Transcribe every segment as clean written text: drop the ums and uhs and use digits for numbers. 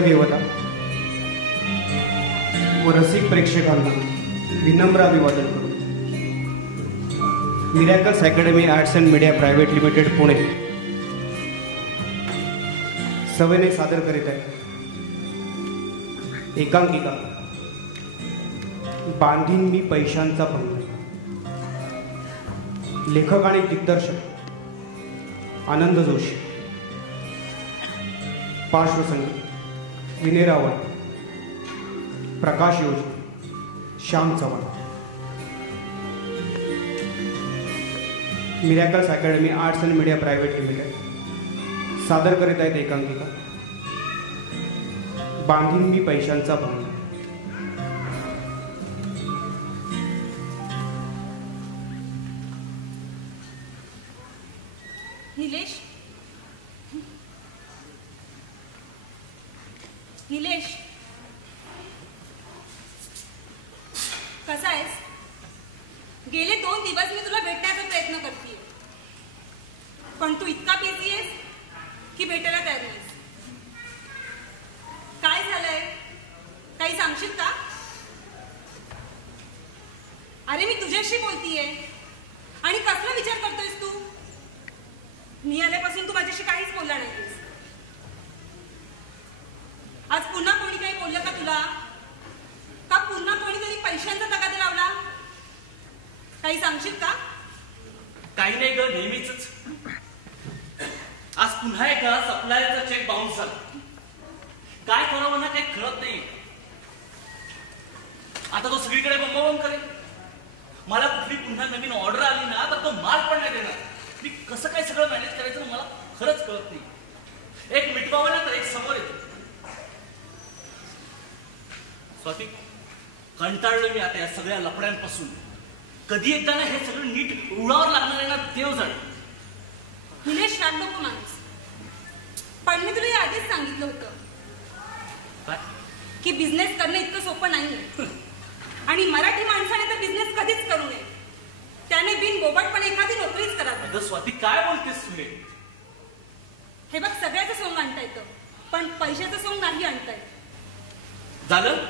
सर्व देवता व रसिक प्रेक्षकांना विनम्र अभिवादन करू। Miracles academy arts and media private limited Pune सवयने सादर करीत आहे एकांकिका बांधीन मी पैशांचा पंख। लेखक आणि दिग्दर्शक आनंद जोशी, पार्श्वसंगीत विनय रावळ, प्रकाश योजना, Shyam Chavan. Miracles academy arts and media private limited सादर करीत आहेत एकांकिका बांधीन मी पैशांचा पंख। निलेश, निलेश, कसा आहेस? गेले 2 दिवस मी तुला भेटण्याचा प्रयत्न करतेय, पण तू इतका बिझी आहेस की भेटायला तयार नाहीस। काय झालंय? काही सांगशील का? अरे मी तुझ्याशी बोलतीये आणि कसला विचार करतोयस तू? मी आल्यापासून तू माझ्याशी काहीच बोलला नाहीस। आज पुन्हा कोणी काही बोललं का तुला? का पुन्हा कोणीतरी पैशांचा तगादा लावला? काही सांगशील का? काही नाही ग, नेहमीच। आज पुन्हा एकदा सप्लायरचा चेक बाउन्स झाला। काय करावं ना काही कळत नाही। आता तो सगळीकडे बंबाबंब करेल। मला कुठली पुन्हा नवीन ऑर्डर आली ना तर तो माल पण नाही देणार। मी कसं काय सगळं मॅनेज करायचं मला खरंच कळत नाही। एक मिटवावं ना तर एक समोर येतो। स्वाती, कंटाळलो मी आता या सगळ्या लफड्यांपासून। कधी एकदा ना हे सगळं नीट उडावर लागणार आहे ना देव जाणे। निलेश, राग नको माणूस, पण मी तुला आधीच सांगितलं होतं काय की बिझनेस करणं इतकं सोपं नाहीये आणि मराठी माणसाने तर बिझनेस कधीच करू नये। त्याने बिन बोबटपणे एखादी नोकरीच करावी। अगं स्वाती, काय बोलतेस तू? हे बघ, सगळ्याचं सोंग आणता येतं पण पैशाचं सोंग नाही आणता येत। झालं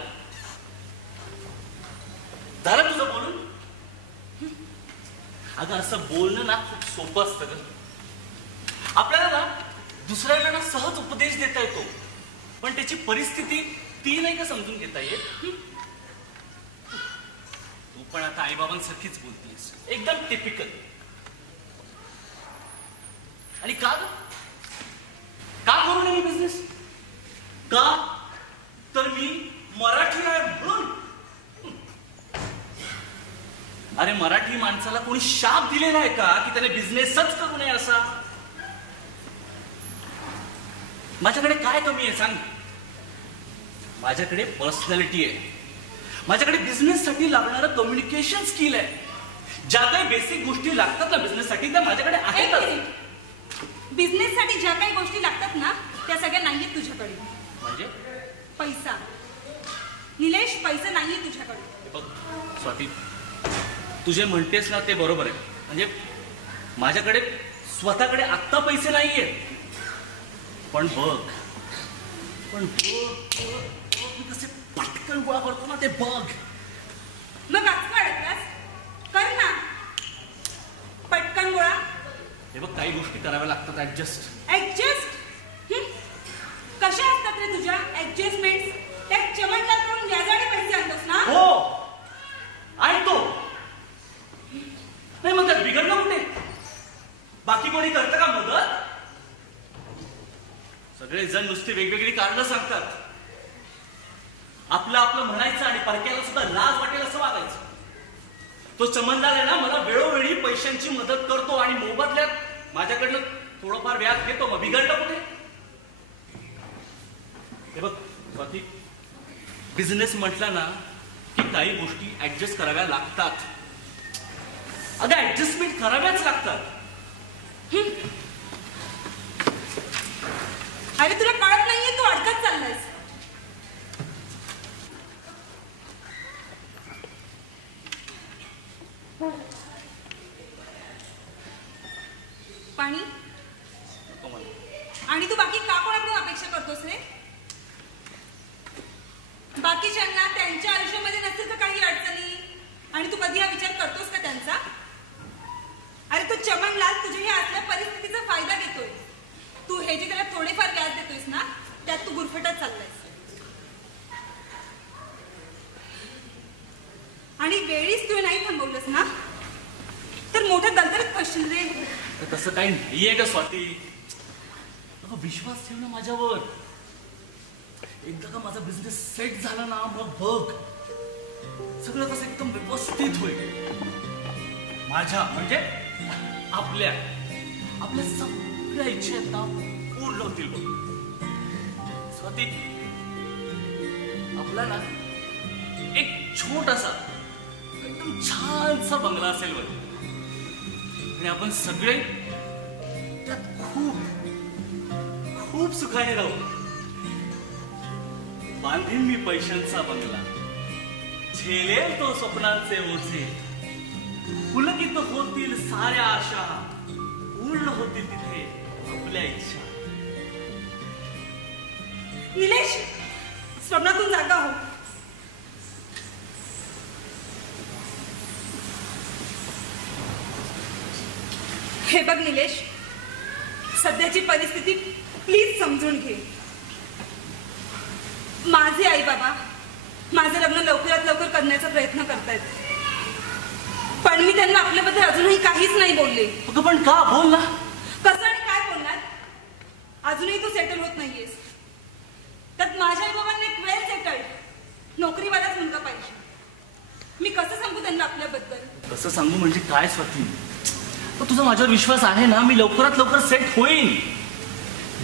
झालं तुझं बोलून? अगं असं बोलणं ना खूप सोपं असतं ग। आपल्याला ना दुसऱ्यांना ना सहज उपदेश देता येतो, पण त्याची परिस्थिती ती नाही का समजून घेता येत। तू पण आता आईबाबांसारखीच बोलतेस, एकदम टिपिकल। आणि का करू नये बिझनेस? का तर मी मराठी आहे म्हणून। अरे मराठी माणसाला कोणी शाप दिलेला आहे का की त्याने बिझनेसच करू नये असा? माझ्याकडे काय कमी आहे सांग? माझ्याकडे पर्सनॅलिटी आहे, माझ्याकडे बिझनेस साठी लागणारं कम्युनिकेशन स्किल आहे। ज्या काही बेसिक गोष्टी लागतात ना बिझनेस साठी त्या माझ्याकडे आहेत। बिझनेस साठी ज्या काही गोष्टी लागतात ना त्या सगळ्या नाहीयेत तुझ्याकडे। म्हणजे? पैसा। निलेश, पैसा नाहीये तुझ्याकडे। बघ स्वाती, तुझे म्हणतेस ना ते बरोबर आहे। म्हणजे माझ्याकडे स्वतःकडे आत्ता पैसे नाहीये, पण बघ मी कसे पटकन गोळा करतो ना ते बघ। मग आज अडकलास? कर ना पटकन गोळा। हे बघ, काही गोष्टी कराव्या लागतात ऍडजस्ट। ऍडजस्ट कशा असतात रे तुझ्या ऍडजस्टमेंट्स? त्या चमनला करून व्याजाने पैसे आणतोस ना? हो, आणतो। नाही मग त्यात बिघडलं कुठे? बाकी कोणी करतं का मदत? सगळे जण नुसती वेगवेगळी कारणं सांगतात। आपलं आपलं म्हणायचं आणि परक्याला सुद्धा लाज वाटेल असं वागायचं। तो चमनदार आहे ना, मला वेळोवेळी पैशांची मदत करतो आणि मोबदल्यात माझ्याकडनं थोडंफार व्याज घेतो। मग बिघडलं कुठे? हे बघ स्वाती, बिझनेस म्हटलं ना की काही गोष्टी ऍडजस्ट कराव्या लागतात। अगं ऍडजस्टमेंट कराव्याच लागतात। अरे तुला कळत नाहीये, तू अडकत चाललायस। पाणी? आणि तू बाकी का कोणाकडून अपेक्षा करतोस रे? गुरफटत चाललायस. आणि वेळीच तू नाही थांबवलंस ना तर मोठ्या दलदलीत पडशील रे. तसं काही नाहीये का स्वाती. विश्वास ठेव ना माझ्यावर. एकदा का माझा बिझनेस सेट झाला ना मग बघ सगळं कसं एकदम व्यवस्थित होईल. माझ्या म्हणजे आपल्या सगळ्या इच्छा आहेत ना पूर्ण होतील बघ. स्वाती आपला ना एक छोटासा एकदम छानसा बंगला असेल बघ. आणि आपण सगळे त्यात खूप खूप सुखाने राहू. बांधीन मी पैशांचा बंगला, झेलेल तो स्वप्नांचे ओझे. पुलकित होतील साऱ्या आशा, पूर्ण होतील तिथे आपल्या इच्छा. निलेश, स्वप्नातून जागा हो. हे बघ निलेश, सध्याची परिस्थिती प्लीज समजून घे. माझे आई बाबा माझं लग्न लवकरात लवकर करण्याचा प्रयत्न करतायत. पण मी त्यांना आपल्याबद्दल अजूनही काहीच नाही बोलले. पण का बोल ना. कसं आणि काय बोलणार. अजूनही तू सेटल होत नाहीयेस. त्यात माझ्या आई बाबांना एक वेल सेटल्ड नोकरीवालाच मुलगा पाहिजे. मी कसं सांगू त्यांना आपल्याबद्दल. कसं सांगू म्हणजे काय स्वाती. तुझा माझ्यावर विश्वास आहे ना. मी लवकरात लवकर सेट होईन.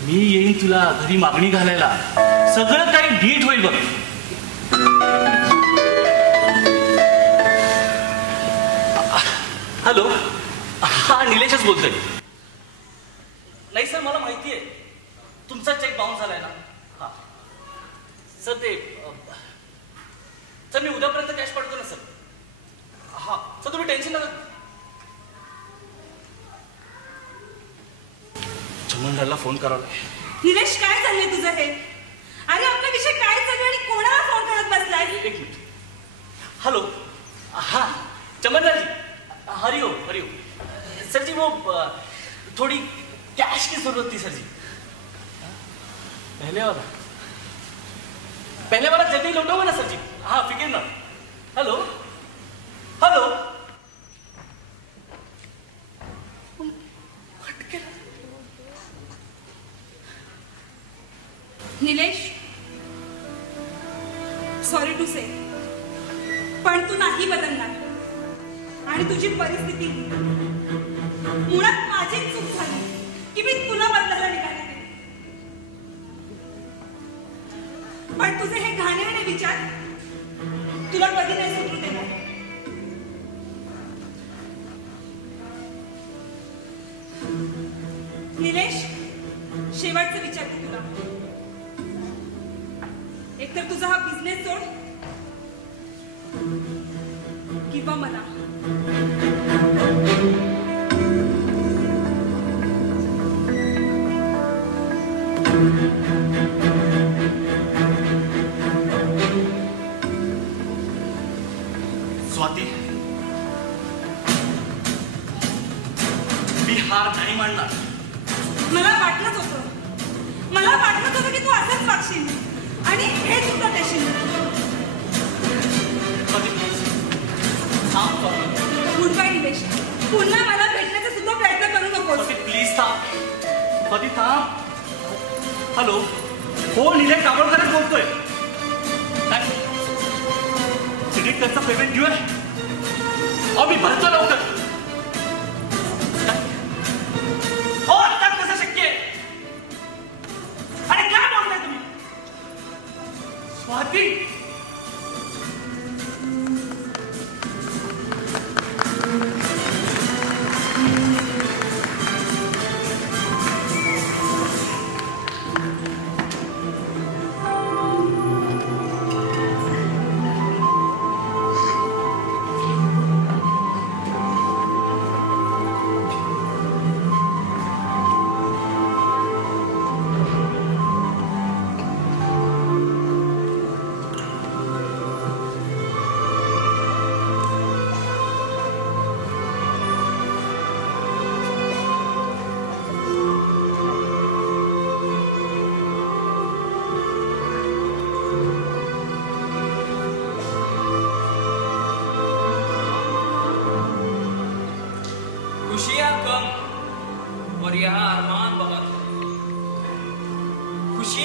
मी येईन तुला घरी मागणी घालायला. सगळं काही नीट होईल बघ. हॅलो, हा निलेशच बोलतोय. नाही सर मला माहिती आहे तुमचा चेक बाउन्स झालाय ना. हा सर ते सर मी उद्यापर्यंत कॅश पाठवतो ना सर. हा सर तुम्ही टेन्शन नका. चमनलालला फोन करावा. निलेश काय चाललंय तुझं हे. अरे आपला विषय काय चालू आणि कोणाला फोन करत बसलाय. एक मिनिट. हॅलो, हा चमनलाल जी. हरिओम हरिओम. सर जी वो थोड़ी कैश की जरूरत थी सर जी. पहले वाला जल्दी लौटाऊंगा ना सर जी. हाँ फिक्र ना. Hello hello. Nilesh, sorry to say, पण तू नाही बदलणार. आणि तुझी परिस्थिती मुळात माझीच चूक झाली की मी तुला बदलायला निघाले. पण तुझे हे घाणेरडे विचार तुला कधी नाही सुटू देणार. निलेश, शेवटचं विचारते तुला. एकतर तुझा हा बिझनेस सोड किंवा मला. स्वाती, मी हार नाही मानणार. मला वाटलंच होतं की तू असंच वागशील आणि हे सुद्धा देशील. Good bye Nilesh. पुन्हा मला भेटण्याचा सुद्धा प्रयत्न करू नको. प्लीज थांब. कधी थांब. हॅलो, हो निलेश दाभोळकरच बोलतोय. सिटीत त्यांचा पेमेंट ड्यू आहे. अहो मी भरतो लवकर. हो आता कसं शक्य आहे. आणि काय बोलताय तुम्ही स्वाती.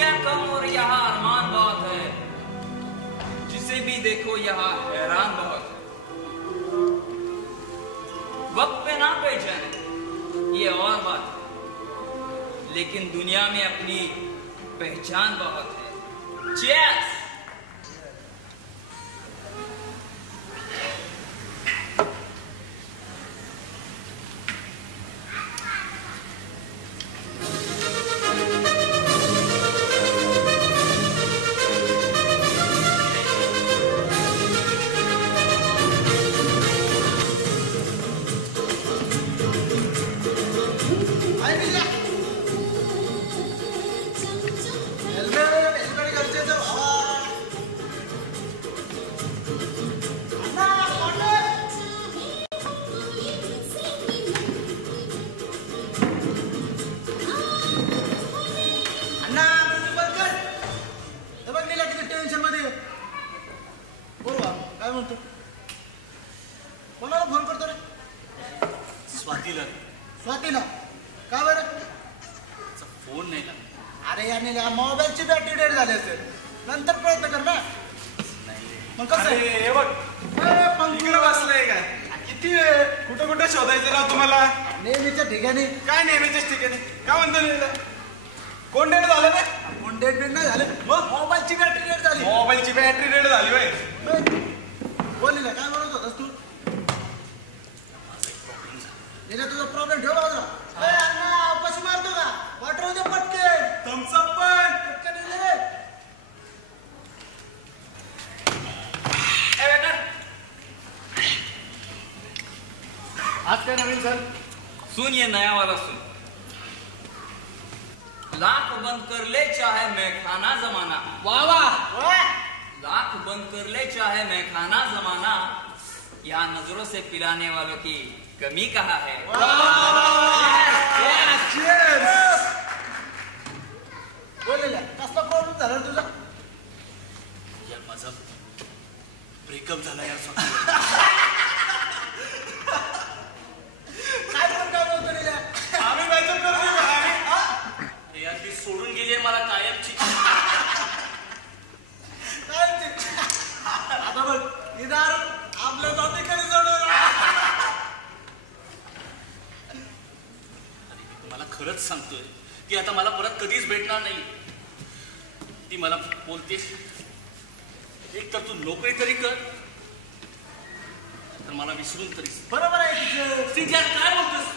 खुशियां कम और यहाँ अरमान बहुत है, जिसे भी देखो यहाँ हैरान बहुत है। वक्त पे ना पहचाने ये और बात है, लेकिन दुनिया में अपनी पहचान बहुत है। Cheers! कोणाला फोन करतो रे? स्वातीला स्वातीला का बरं? फोन नाही लागला. अरे याने मोबाईलची बॅटरी डेड झाली असेल, नंतर प्रयत्न कर ना. मग कसं अरे, हे बघ इकडे बसलंय काय? किती वेळ कुठं कुठं शोधायचं राव तुम्हाला? नेहमीच्या ठिकाणी. काय नेहमीच्याच ठिकाणी? काय म्हणतो नेहमी? कोण डेड झालं रे? कोण डेड डेड नाही झाले, मग मोबाईलची बॅटरी डेड झाली. मोबाईलची बॅटरी डेड झाली होय. बोलली ना, काय म्हणत होतास तू? तुझा प्रॉब्लेम ठेव बाजूला. कशी मारतो का? वाटर होते पटके तुमचं पण पटकन ये रे. आज काय नवीन सर? सुन ये नया वाला सुन। लाख बंद कर ले चाहे मैं खाना जमाना। वाह वाह. लाख बंद कर ले चाहे मैं खाना जमाना, यहाँ नजरों से पिलाने वालों की कमी कहाँ है। बोललेला कसला प्रॉब्लेम झाला रे तुझा? यार माझा ब्रेकअप झाला यार. काय बोलतो रे? आम्ही बॅचअप करतोय का? आम्ही यार ती सोडून गेली मला कायमची. आता बघ इदार आपल्या जातीकडे जोडून. तुम्हाला खरंच सांगतोय की आता मला परत कधीच भेटणार नाही. ती मला बोलते एक तर तू नोकरी तरी कर, तर मला विसरून तरी. बरोबर आहे तुझं. काय बोलतोस?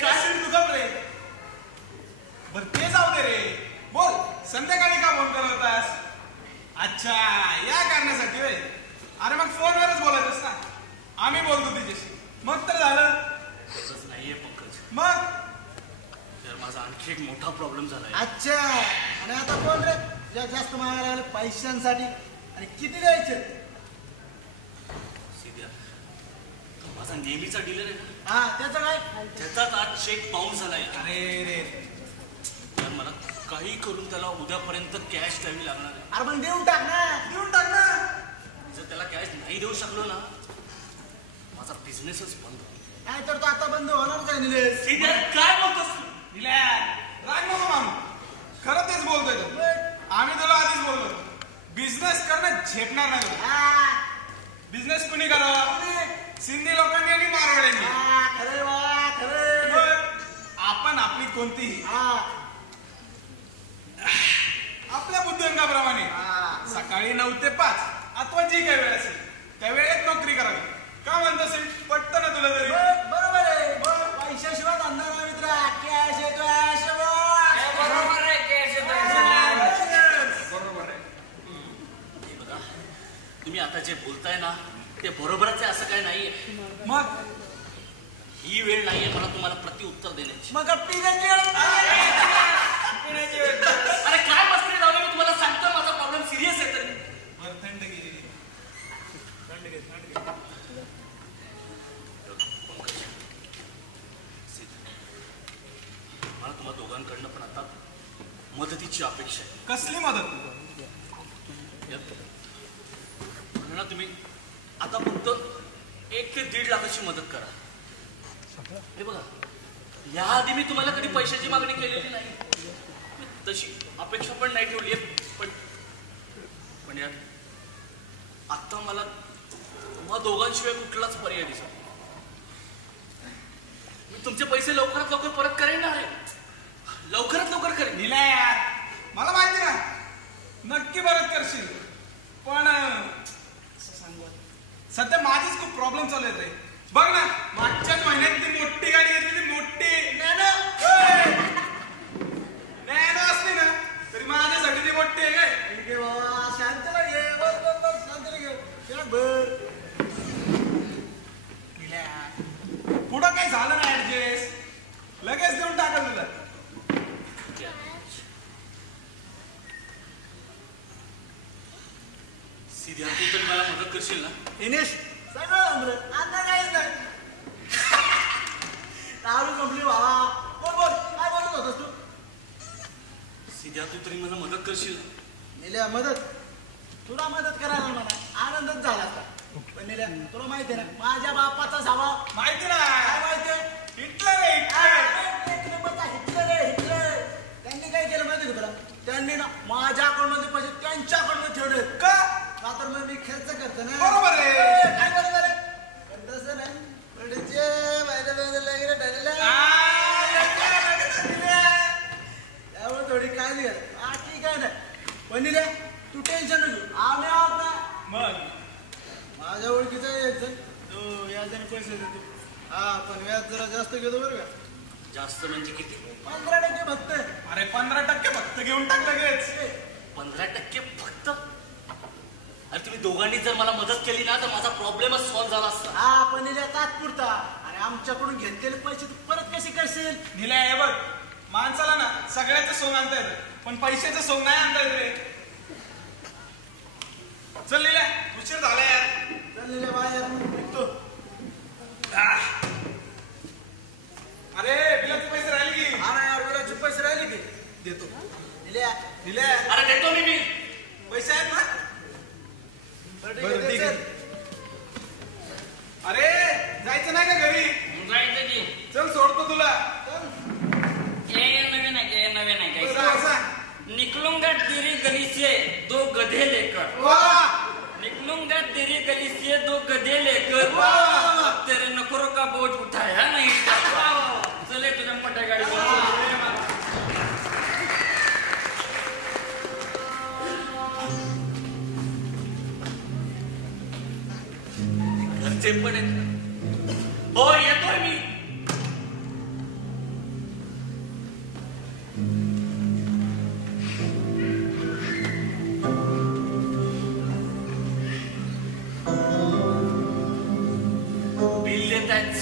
काय तुझा रे? बर ते जाऊ दे रे. बोल संध्याकाळी का फोन करत होतास? अच्छा, या कारणासाठी होय. अरे मग फोनवरच बोलायचंस ना, आम्ही बोलतो तिच्याशी. मग तर झालं. तसंच नाहीये पंकज. मग तर माझा आणखी एक मोठा प्रॉब्लेम झालाय. अच्छा, आणि आता कोण रे जास्त मागायला लागले पैशांसाठी? आणि किती द्यायचे? सीध्या माझा नेहमीचा डीलर आहे ना, हा त्याचं काय? त्याचाच आज चेक बाउन्स झालाय. अरे रे, तर मला काही करून त्याला उद्यापर्यंत कॅश द्यावी लागणार आहे. अरे मग देऊन टाक ना. देऊन टाक ना. जर त्याला कॅश नाही देऊ शकलो ना, माझा बिझनेसच बंद होईल. नाही तर तो आता बंद होणारच आहे निलेश. सीध्या काय बोलतोस तू? राग नको मानू. खरं तेच बोलतोय तो. आम्ही तुला आधीच बोललो, बिझनेस करणं झेपणार नाही तुला. हा, बिझनेस कुणी करावा? सिंधी लोकांनी आणि मारवाड्यांनी. हा, खरे वा खरे. मग आपण आपली कोणतीही हा, आपल्या बुद्धिंगाप्रमाणे सकाळी 9 ते 5 अथवा जी काही वेळ असेल त्या वेळेत नोकरी करावी. का म्हणतो असेल? पटतं ना तुला तरी? बरोबर आहे. पैशाशिवाय धंदा नाही मित्रा. कॅश येतो कॅश. बरोबर आहे, cash येतोय. बरोबर आहे. हे बघा, तुम्ही आता जे बोलताय ना ते बरोबरच आहे असं काही नाहीये. मग ही वेळ नाहीये मला तुम्हाला प्रत्युत्तर देण्याची. मग पिण्याची वेळ पिण्याची वेळ. अरे काय बसले लावले, मी तुम्हाला सांगतो माझा प्रॉब्लेम सिरियस आहे. तरी वर थंड गेली. थंड घे, थंड घे. मला तुम्हा दोघांकडनं पण आता मदतीची अपेक्षा आहे. कसली मदत? ना तुम्ही आता फक्त 1 ते 1.5 लाखाची मदत करा. हे बघा, याआधी मी तुम्हाला कधी पैशाची मागणी केलेली नाही. मी तशी अपेक्षा पण नाही ठेवली आहे, पण यार आता मला तुम्हा दोघांशिवाय कुठलाच पर्याय दिसत. मी तुमचे पैसे लवकरात लवकर परत करेन ना रे, लवकरात लवकर करेन. दिला यार, मला माहिती ना नक्की परत करशील, पण सांगू सध्या माझेच खूप प्रॉब्लेम चालू आहेत रे. बघ ना, मागच्याच महिन्यात ती मोठी गाडी घेतली, ती मोठी नॅनो असली ना तरी माझ्यासाठी ती मोठी आहे काय. ठीक आहे बाबा, शांतला घे, बस शांतला घे. त्या बर पुढं काही झालं ना ऍडजस्ट, लगेच देऊन टाकल तुला. सिद्ध्या, तू तर मला मदत करशील ना? दिनेश सगळं जमलं, आता काहीच नाही. दारू संपली बाबा. बोल काय बोलत होतास तू? सिद्ध्या, तू तरी मला मदत करशील ना? निल्या मदत, तुला मदत करायला मला आनंदच झाला असता. पण निल्या, तुला माहिती आहे ना माझ्या बापाचा स्वभाव? माहिती ना, काय माहिती आहे? हिटलर आहे हिटलर. एक नंबरचा हिटलर आहे, हिटलर. त्यांनी काय केलं माहिती का तुला? त्यांनी ना माझ्या अकाउंटमध्ये पैसे त्यांच्या अकाउंटमध्ये ठेवले. का? का तर मग मी खर्च करतो ना. बरोबर आहे. काय बरोबर आहे? पण तसं नाही. त्यामुळे थोडी काळजी घ्या. ठीक आहे ना. पण निल्या, तू टेन्शन नको, आम्ही आहोत ना. मग माझ्या ओळखीचा यायचं तो व्याजाने पैसे देतो. हा, पण व्याज जरा जास्त घेतो बरं का. जास्त म्हणजे किती? 15% फक्त. अरे 15% फक्त घेऊन टाक लगेच. 15% फक्त? अरे तुम्ही दोघांनी जर मला मदत केली ना तर माझा प्रॉब्लेमच सॉल्व्ह झाला असता. हा, पण निल्या तात्पुरता. आणि आमच्याकडून घेतलेले पैसे तू परत कसे करशील? निल्या हे बघ, माणसाला ना सगळ्याचं सोंग आणता येतं, पण पैशाचं सोंग नाही आणता येत रे. चल निल्या, उशीर झाला यार. चल निल्या बाहेर निघतो. अरे बिलाचे पैसे राहिले की? हा ना यार, बिलाचे पैसे राहिले की देतो. निल्या. निल्या, अरे देतो मी बिल. पैसे आहेत ना? बरं, ठीक आहे. अरे जायचं नाही का घरी? जायचं की. चल सोडतो तुला. ये नवीन आहे बरं, काय? सांग. निकलूंगा तेरी गली से 2 गधे लेकर. वाह! निकलूंगा तेरी गली से 2 गधे लेकर. वाह! तेरे नखरों का बोझ उठाया नहीं जाता. चले तुझ्या मोठ्या गाडीवर. घरचे पण आहेत. हो, येतोय मी. बिल देत आहेत.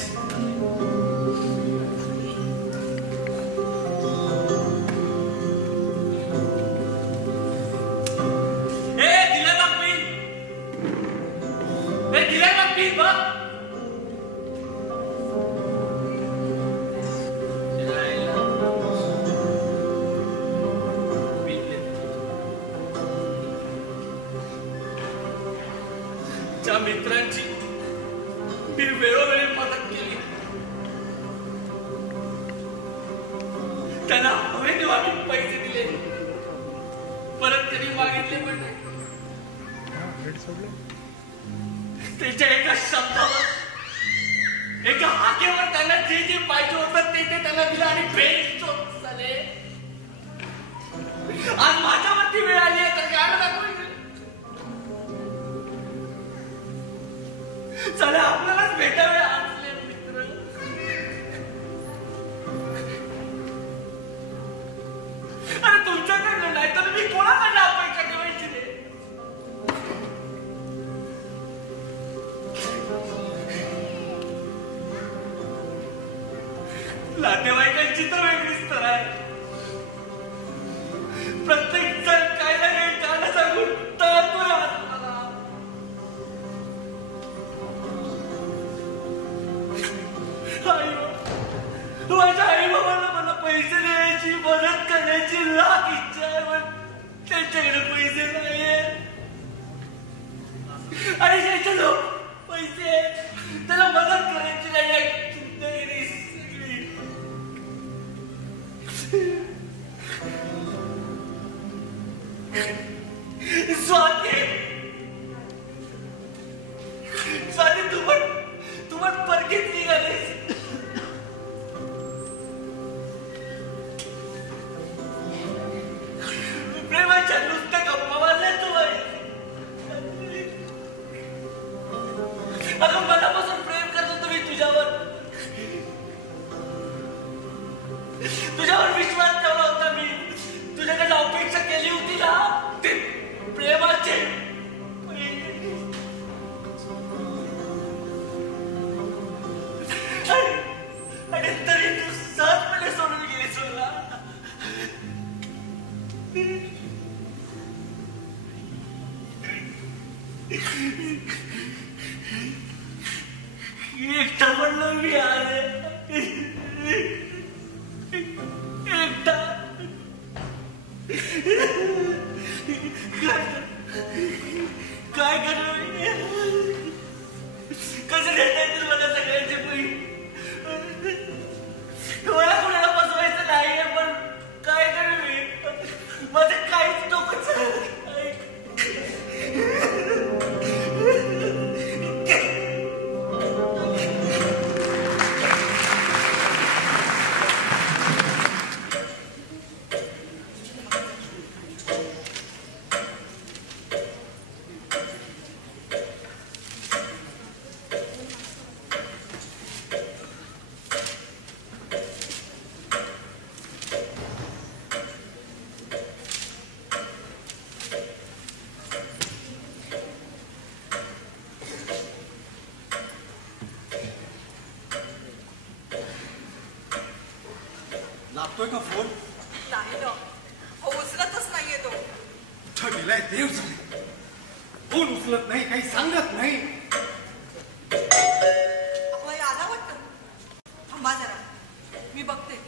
दिलं ना बिल? दिलं ना बिल बघ. ज्या मित्रांची मी वेळोवेळी मदत केली त्यांना हवे तेव्हा मी पैसे दिले, परत कधी मागितले पण नाही. त्याच्या एका शब्दावर, एका हाकेवर त्यांना जे जे पाहिजे होतं ते त्यांना दिलं आणि बेस्ट झाले. आज माझ्यावरती वेळ आली आहे तर काय दाखवायचं? चला आपल्यालाच भेटावे आपले मित्र. अरे तुमच्याकडनं नाही तर मी कोणाकडनं अपेक्षा ठेवायची रे? नातेवाईकांची तर वेगळीच तर आहे. प्रत्येक जण काय ना काही कारण सांगून टाळतोय मला. माझ्या आई बाबांना मला पैसे द्यायची, मदत करण्याची लाख इच्छा आहे, पण त्यांच्याकडे पैसे नाहीये. आणि ज्याच्या लोक पैसे त्याला मदत करायची नाही चिंता सगळी. अगं मनापासून प्रेम करत होतो मी तुझ्यावर. तुझ्यावर विश्वास ठेवला होता मी. तुझ्याकडे अपेक्षा केली होती ना ते प्रेमाचे. आणि तरी तू सहजपणे सोडून गेलीस मला. एकटा म्हणलं मी आले. एकटा काय करणार. कसं देता येतील मला सगळ्यांचे पैसे. मला कुणाला बसवायचं नाहीये पण काय करू मी. माझं काहीच डोकंच लागतोय का फोन? नाही ना, उचलतच नाहीये तो. कुठं गेलाय देव झाले. फोन उचलत नाही, काही सांगत नाही. वय आला वाटतं. थांबा जरा, मी बघते.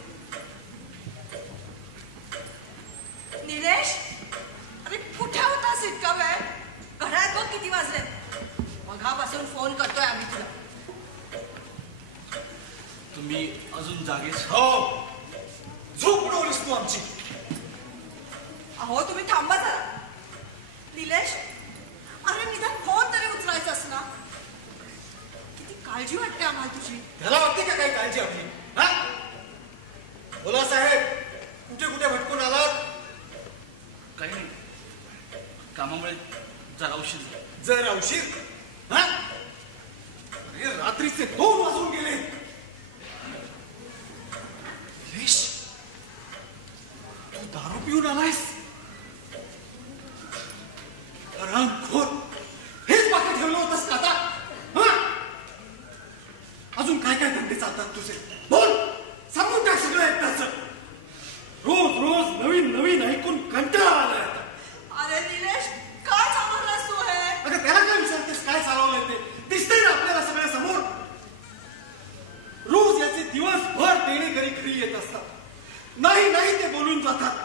निलेश, अरे कुठे होतास इतका वेळ? घड्याळात बघ किती वाजले. मघापासून फोन करतोय आम्ही तुला. तुम्ही अजून जागेच. हो, झोप उडवलीस तू आमची. अहो तुम्ही थांबा जरा. निलेश, अरे निदान फोन तरी उचलायचास ना. किती काळजी वाटते आम्हाला तुझी. त्याला वाटते का काही काळजी आपली? हा, बोला साहेब, कुठे कुठे भटकून आलात? काही नाही, कामामुळे जरा उशीर झाला. जर उशीर? हा, अरे रात्रीचे 2 वाजून गेले. निलेश, तू दारू पिऊन आलायस? रामखोर, हेच बाकी ठेवलं होतंस का आता? हा, अजून काय काय धंदे चालतात तुझे? बोल, सांगून टाक सगळं एकदाच. रोज रोज नवीन नवीन ऐकून कंटाळा आलाय. अरे निलेश, काय चालवलास तू हे? अगं त्याला काय विचारतेस? काय चालवलंय ते दिसतंय ना आपल्याला सगळ्या समोर. रोज याचे दिवसभर देणेकरी घरी येत असतात. नाही नाही ते बोलून जातात.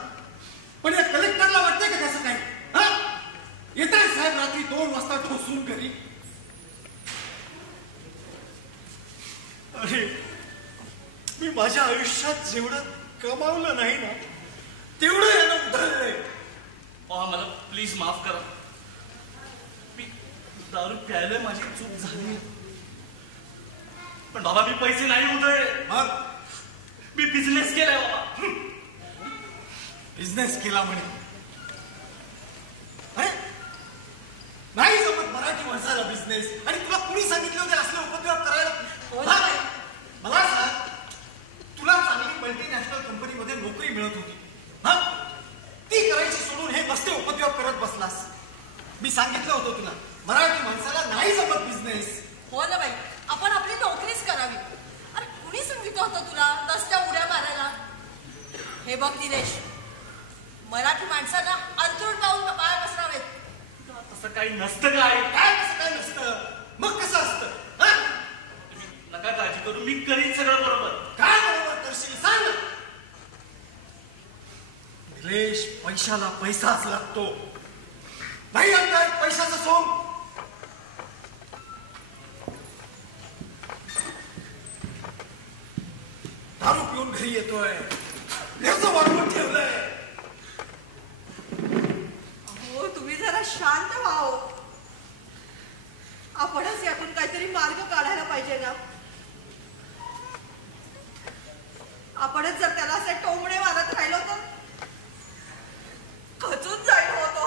पण या कलेक्टरला वाटतंय का त्याचं काही? हा, येत आहे साहेब रात्री 2 वाजता ढोसून घरी. अरे मी माझ्या आयुष्यात जेवढं कमावलं नाही ना तेवढं यानं उधळलंय. मला प्लीज माफ करा. मी दारू प्यायला माझी चूक झाली. पण बाबा मी पैसे नाही उधळले. मग मी बिझनेस केलाय बाबा. बिझनेस केला म्हणे? अरे नाही जमत मराठी माणसाला बिझनेस. आणि तुला कुणी सांगितले होते असले उपद्रव करायला? मला सांग, तुला चांगली मल्टीनॅशनल कंपनीमध्ये नोकरी मिळत होती, हा, ती करायची सोडून हे बसते उपद्रव करत बसलास. मी सांगितलं होतं तुला मराठी माणसाला नाही जमत बिझनेस. हो ना बाई, आपण आपली नोकरीच करावी. अरे कुणी सांगितलं होतं तुला रस्त्या उड्या मारायला? हे बघ निलेश, मराठी माणसांना अंतरुण पाहून पाय पसरावेत. तसं काही नसतं. काय काय कसं काय नसतं? मग कसं असतं? हा, नका काळजी करू, मी करीन सगळं बरोबर. काय बरोबर करशील सांग. निलेश, पैशाला पैसाच लागतो. नाही आणताय पैशाचं सोंग. दारू पिऊन घरी येतोय, घरचं वाढवून ठेवलंय. अहो तुम्ही जरा शांत व्हा. आपणच यातून काहीतरी मार्ग काढायला पाहिजे ना. आपणच जर त्याला असे टोमणे मारत राहिलो तर खचून जाईल होतो.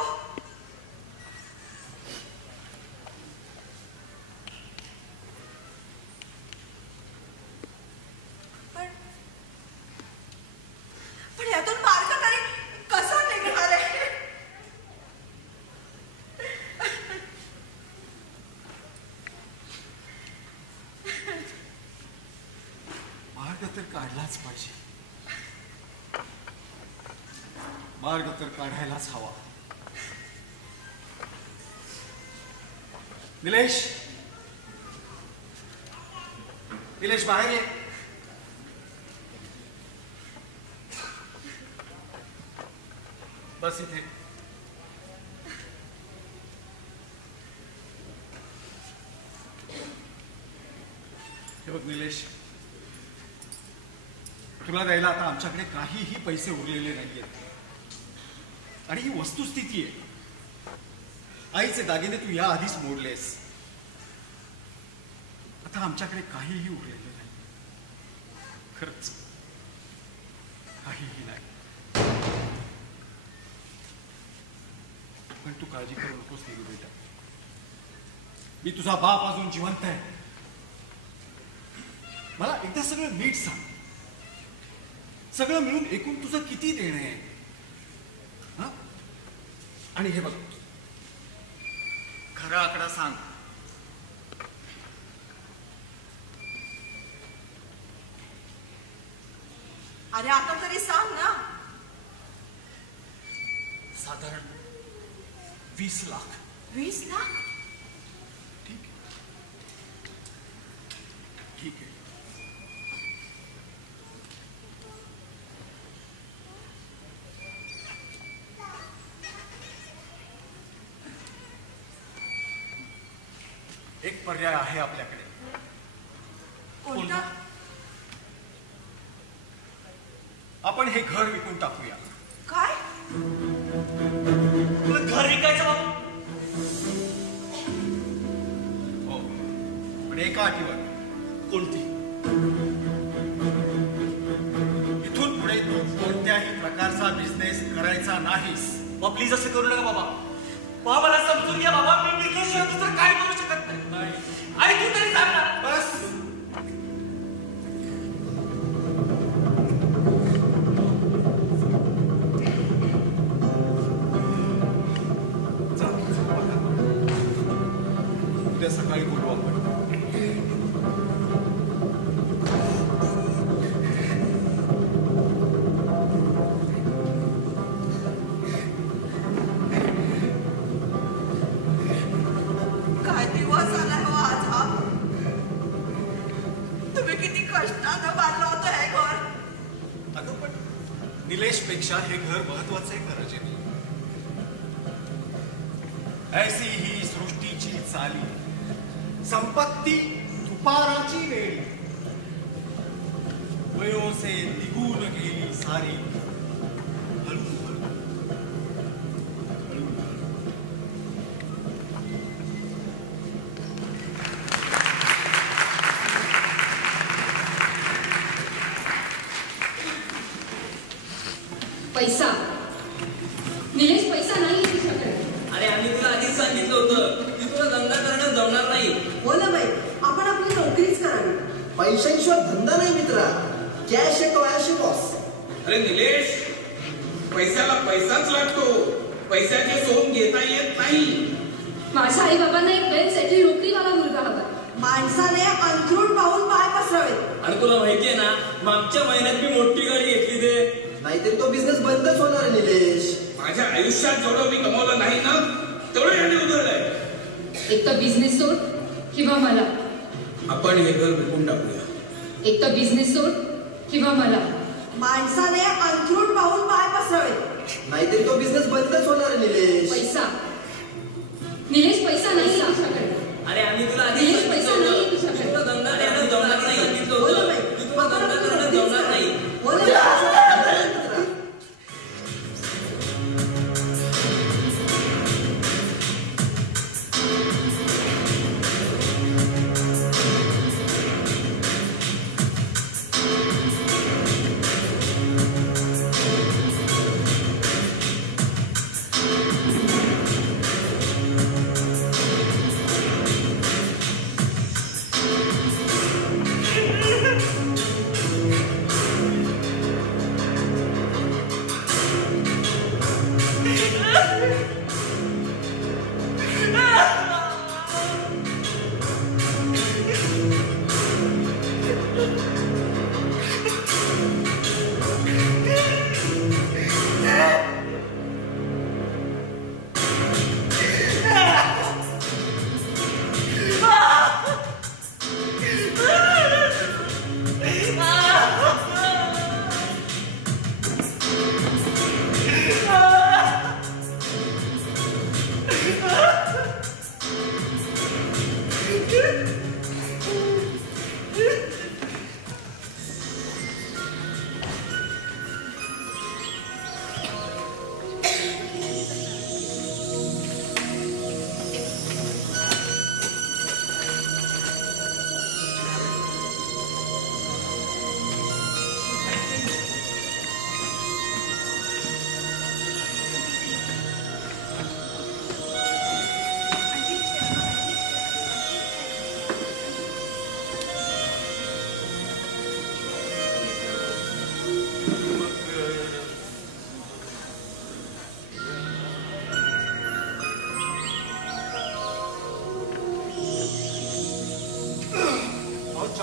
मार्ग तर काढलाच पाहिजे, मार्ग तर काढायलाच हवा. निलेश, निलेश बाहेर ये. बस इथे. हे बघ निलेश, तुला द्यायला आता आमच्याकडे काहीही पैसे उरलेले नाहीयेत आणि ही वस्तुस्थिती आहे. आईचे दागिने तू या आधीच मोडलेस. आता आमच्याकडे काहीही उरलेले नाही, खरंच काहीही नाही. पण तू काळजी करू नकोस निलू बेटा, मी तुझा बाप अजून जिवंत आहे. मला एकदा सगळं नीट सांग, सगळं मिळून एकूण तुझं किती देणं आहे? हा? आणि हे बघ, खरा आकडा सांग. अरे आता तरी सांग ना. साधारण 20 लाख. 20 लाख? ठीक आहे, ठीक आहे. एक पर्याय आहे आपल्याकडे. कोणता? आपण हे घर विकून टाकूया. काय? तुला घर विकायचं बाबा? हो, पण एका अटीवर. कोणती? इथून पुढे तू कोणत्याही प्रकारचा बिझनेस करायचा नाहीस. प्लीज असं करू नका बाबा. बाबा मला समजून घ्या बाबा, मी विकेशिवाय दुसरं काय करू शकत नाही. आई तू तरी सांग ना. बस. उद्या सकाळी बोलू आपण. काय दिवस आलाय हो आज हा. तुम्ही किती कष्टानं बांधलं होतं हे घर. अगं पण निलेश पेक्षा हे घर महत्वाचं आहे खरं जे. ऐसी ही सृष्टीची चाली, संपत्ती दुपाराची वेळी, वयो से निघून गेली सारी. हळूहळू, हळूहळू. पैसा, निलेश पैसा नाही तुझ्याकडे. अरे आम्ही तुला आधीच सांगितलं होतं की तुला धंदा करणं जमणार नाही. हो ना बाई, आपण आपली नोकरीच करावी. पैशांशिवाय धंदा नाही मित्रा. कॅश आहे कॅश बॉस. अरे निलेश, पैशाला पैसाच लागतो, पैशाचे सोंग घेता येत नाही. माझ्या आई बाबांना एक वेल सेटल नोकरीवाला मुलगा हवा. माणसाने अंथरूण पाहून पाय पसरावे. आणि तुला माहितीये ना, मागच्या महिन्यात मी मोठी गाडी घेतली ते. नाहीतरी तो बिझनेस बंदच होणार आहे निलेश. माझ्या आयुष्यात जेवढं मी कमवलं नाही ना, तेवढं याने उधळलंय. एक तर बिझनेस सोड किंवा मला. आपण हे घर विकून टाकूया. एक तर बिझनेस सोड किंवा मला. माणसाने अंथरूण पाहून पाय पसरावे. नाहीतरी तो बिझनेस बंदच होणार आहे निलेश. पैसा, निलेश पैसा नाही तुझ्याकडे. अरे आम्ही तुला आधीच निलेश सांगितलं पैसा नाही होतं तुझ्याकडे. की तुला धंदा करणं जमणार नाही. सांगितलं हो ना होतं बाई, की तुला धंदा करणं जमणार नाही. हो ना बाई.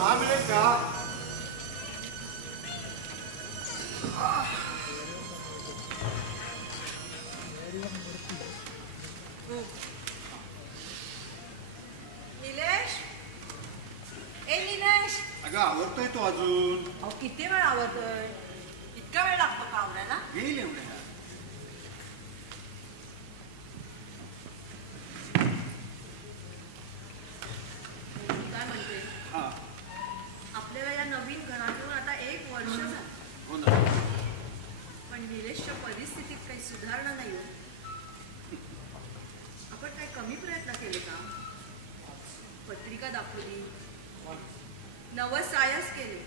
चहा मिळेल का? निलेश, ए निलेश, अगं आवडतोय तो अजून. अहो किती वेळ आवडतोय? इतका वेळ लागतो का आवरायला? येईल एवढ्या. काय म्हणते? हा, आपल्याला या नवीन घरात येऊन आता 1 वर्ष झालं, हो ना. पण निलेशच्या परिस्थितीत काही सुधारणा नाही होत. आपण काही कमी प्रयत्न केले का? पत्रिका दाखवली, नवं सायस केले,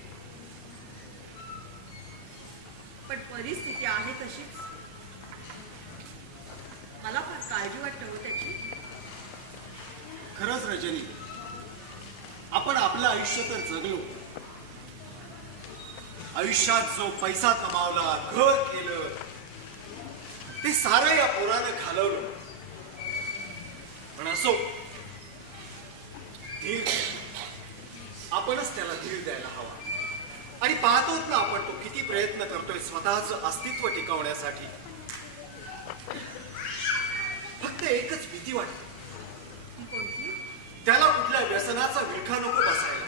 पण परिस्थिती आहे तशीच. मला फार काळजी वाटते हो त्याची. खरंच रजनी, आपण आपलं आयुष्य तर जगलो. आयुष्यात जो पैसा कमावला, घर केलं, ते सारं या पोरानं घालवलं. पण असो, धीर, आपणच त्याला धीर द्यायला हवा. आणि पाहतोच ना आपण तो किती प्रयत्न करतोय स्वतःचं अस्तित्व टिकवण्यासाठी. फक्त एकच भीती वाटते, कोणती? त्याला कुठल्या व्यसनाचा विळखा नको बसायला.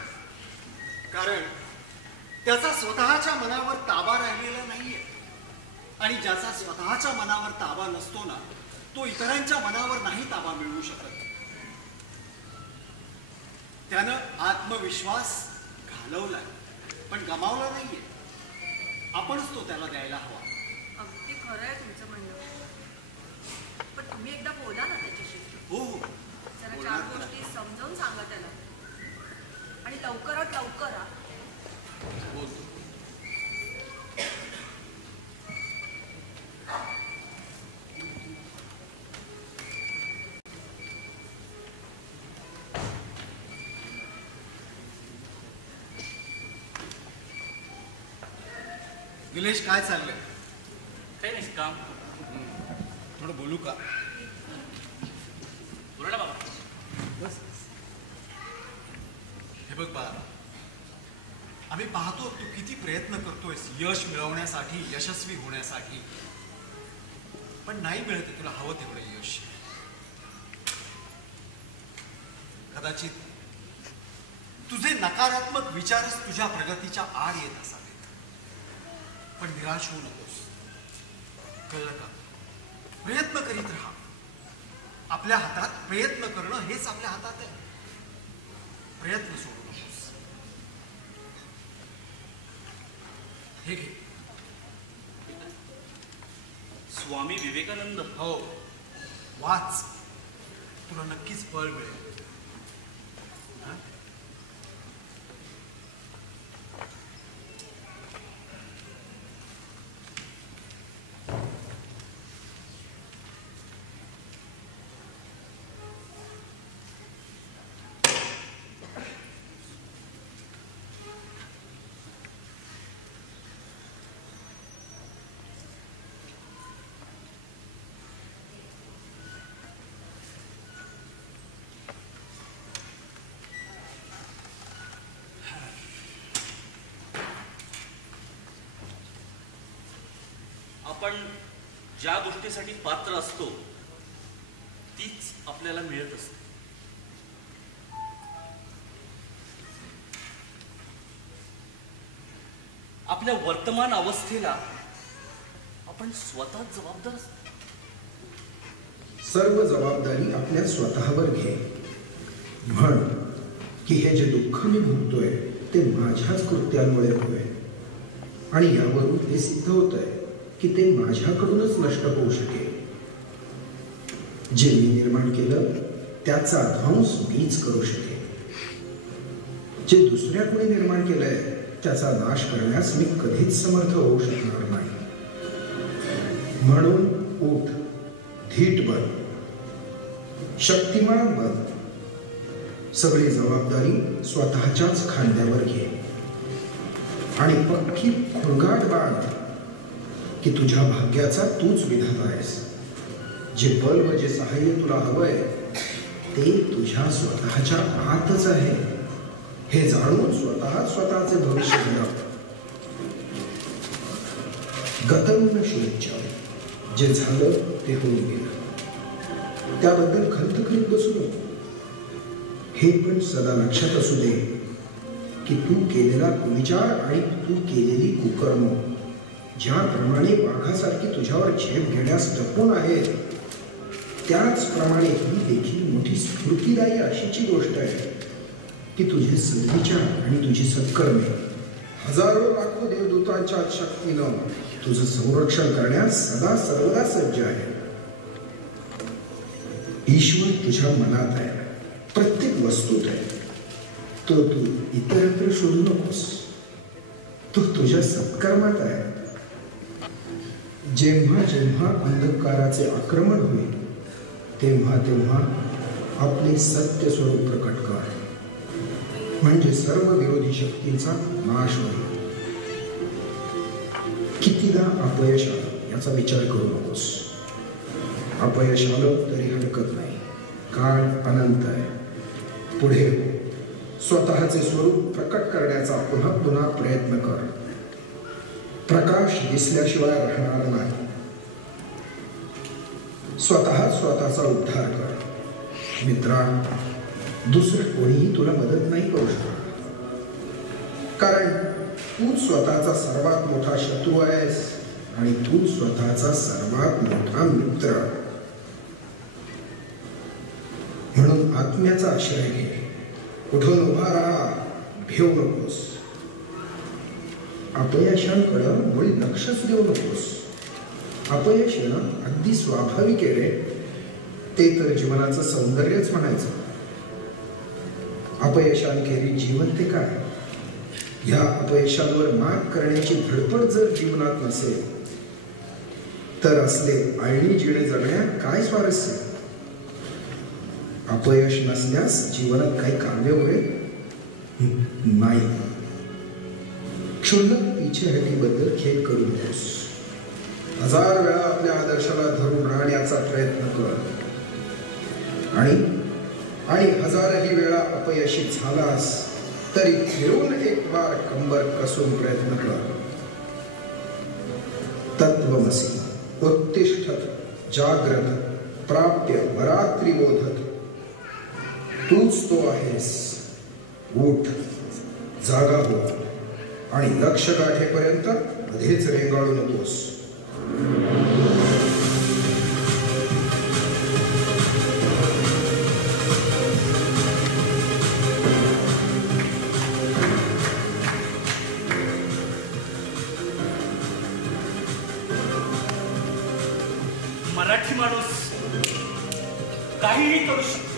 कारण त्याचा स्वतःच्या मनावर ताबा राहिलेला नाहीये. आणि ज्याचा स्वतःच्या मनावर ताबा नसतो ना, तो इतरांच्या मनावर नाही ताबा मिळवू शकत. त्यानं आत्मविश्वास घालवलाय, पण गमावला नाहीये. आपणच तो त्याला द्यायला हवा. अगदी खरं आहे तुमचं म्हणणं. पण तुम्ही एकदा बोला ना त्याच्याशी. हो, जरा बोलणार 4 ना. गोष्टी समजावून सांगा त्याला. आणि लवकरात लवकर हा. बोलतो. निलेश, काय चाललंय? काही नाही काम. थोडं बोलू का? बोला ना बाबा. बस. हे बघ बाळा, आम्ही पाहतो तू किती प्रयत्न करतोयस यश मिळवण्यासाठी, यशस्वी होण्यासाठी. पण नाही मिळत तुला हवं तेवढं यश. कदाचित तुझे नकारात्मक विचारच तुझ्या प्रगतीच्या आड येत असावेत. पण निराश होऊ नकोस, कळलं का? प्रयत्न करीत राहा. आपल्या हातात प्रयत्न करणं हेच आपल्या हातात आहे. प्रयत्न सोडू नकोस. हे घे. स्वामी विवेकानंद. हो, वाच, तुला नक्कीच बळ मिळेल. हा? आपण ज्या गोष्टीसाठी पात्र असतो तीच आपल्याला मिळत असते. आपल्या वर्तमान अवस्थेला आपण स्वतःच जबाबदार असतो. सर्व जबाबदारी आपल्या स्वतःवर घे. म्हण की हे जे दुःख मी भोगतोय ते माझ्याच कृत्यांमुळे होय. आणि यावरून हे सिद्ध होतंय की ते माझ्याकडूनच नष्ट होऊ शकेल. जे मी निर्माण केलं त्याचा ध्वंस मीच करू शकेन. जे दुसऱ्या कोणी निर्माण केलंय त्याचा नाश करण्यास मी कधीच समर्थ होऊ शकणार नाही. म्हणून उठ, धीट बन, शक्तिमान बन. सगळी जबाबदारी स्वतःच्याच खांद्यावर घे आणि पक्की खुळगाट बांध की तुझ्या भाग्याचा तूच विधाता आहेस. जे बल व जे सहाय्य तुला हवंय ते तुझ्या स्वतःच्या आतच आहे हे जाणून स्वतःचे भविष्य घडव. गतं न शुभेच्छा. जे झालं ते होऊन गेलं, त्याबद्दल खंत करीत बसू नको. हे पण सदा लक्षात असू दे की तू केलेला कुविचार आणि तू केलेली कुकर्म ज्याप्रमाणे वाघासारखी तुझ्यावर झेप घेण्यास टपून आहेत, त्याचप्रमाणे ही देखील मोठी स्फूर्तिदायी अशीची गोष्ट आहे की तुझे सद्विचार आणि तुझी सत्कर्मे हजारो लाखो देवदूतांच्या शक्तीनं तुझं संरक्षण करण्यास सदा सर्वदा सज्ज आहे. ईश्वर तुझ्या मनात आहे, प्रत्येक वस्तूत आहे. तो तू इतरत्र शोधू नकोस. तो तुझ्या सत्कर्मात आहे. जेव्हा जेव्हा अंधकाराचे आक्रमण होईल तेव्हा तेव्हा आपले सत्य स्वरूप प्रकट कर, म्हणजे सर्व विरोधी शक्तींचा नाश होईल. कितीदा अपयश आलं याचा विचार करू नकोस. अपयश आलं तरी हरकत नाही, काळ अनंत आहे. पुढे स्वतःचे स्वरूप प्रकट करण्याचा पुन्हा पुन्हा प्रयत्न कर. प्रकाश दिसल्याशिवाय राहणार नाही. स्वतःचा उद्धार कर. मित्रा, दुसरं कोणीही तुला मदत नाही करू शकणार, कारण तू स्वतःचा सर्वात मोठा शत्रू आहेस आणि तू स्वतःचा सर्वात मोठा मित्र. म्हणून आत्म्याचा आश्रय घे. कुठून उभा राहा, भेऊ नकोस. अपयशांकडं मुळी लक्षच देऊ नकोस. अपयश येणं अगदी स्वाभाविक आहे रे. ते तर जीवनाचं सौंदर्यच म्हणायचं. अपयशांखेरी जीवन ते काय? ह्या अपयशांवर मात करण्याची धडपड जर जीवनात नसेल तर असले आळणी जिणे जगण्यात काय स्वारस्य? अपयश नसल्यास जीवनात काही काव्य होईल नाही. क्षुल्लक पिछेहटीबद्दल खेद करू नकोस. हजार वेळा आपल्या आदर्शाला धरून राहण्याचा प्रयत्न कर आणि हजारही वेळा अपयशी झालास तरी फिरून एक बार कंबर कसून प्रयत्न कर. तत्वमसी उत्तिष्ठत जाग्रत प्राप्य वरात्री बोधत. तूच तो आहेस. उठ, जागा हो आणि लक्ष गाठेपर्यंत मध्येच रेंगाळू नकोस. मराठी माणूस काहीही करू शकतो.